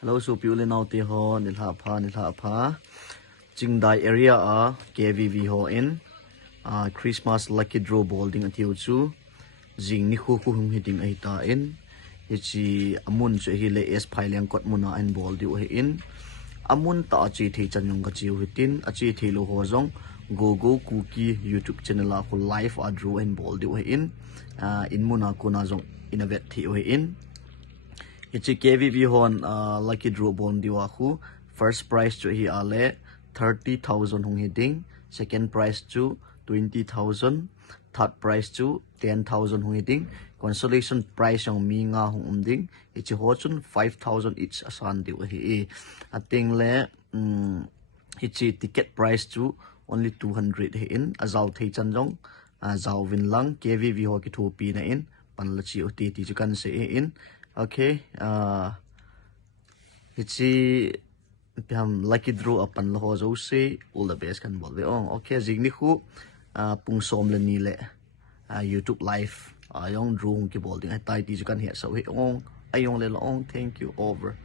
Hello, so piuli now te ho nilha pha CHINGDAI area KVV ho in Christmas lucky draw bolding atiu chu jing nikho ku hum hitting ahitai in hichi amun chu hi le SEPAI liang kot muna in boldi o in amun ta chi thei chanyong ka chiu hitin achi thei lo ho zong go cookie YouTube channel a ko live a draw in boldi o in muna kuna zong innovate thi o in hichi KVV hon lucky draw bondi wa khu first prize chu hi ale 30,000 hong hitting second prize chu 20,000 third prize chu 10,000 hong hitting consolation prize yang mi nga hong umding ichi ho chun 5,000 each asan di hi ating le ichi ticket price chu only 200 hi in azau thei chan jong zau win lang KVV ho ki thu pi na in pan la chi oti ti chu kan se in okay ichi ham lucky draw apan lo ho zo se all the best kan bol ve ong okay jing ni khu pung som le ni le YouTube live ayong draw ki bol ding tai ti chu kan he so he ong ayong le long thank you over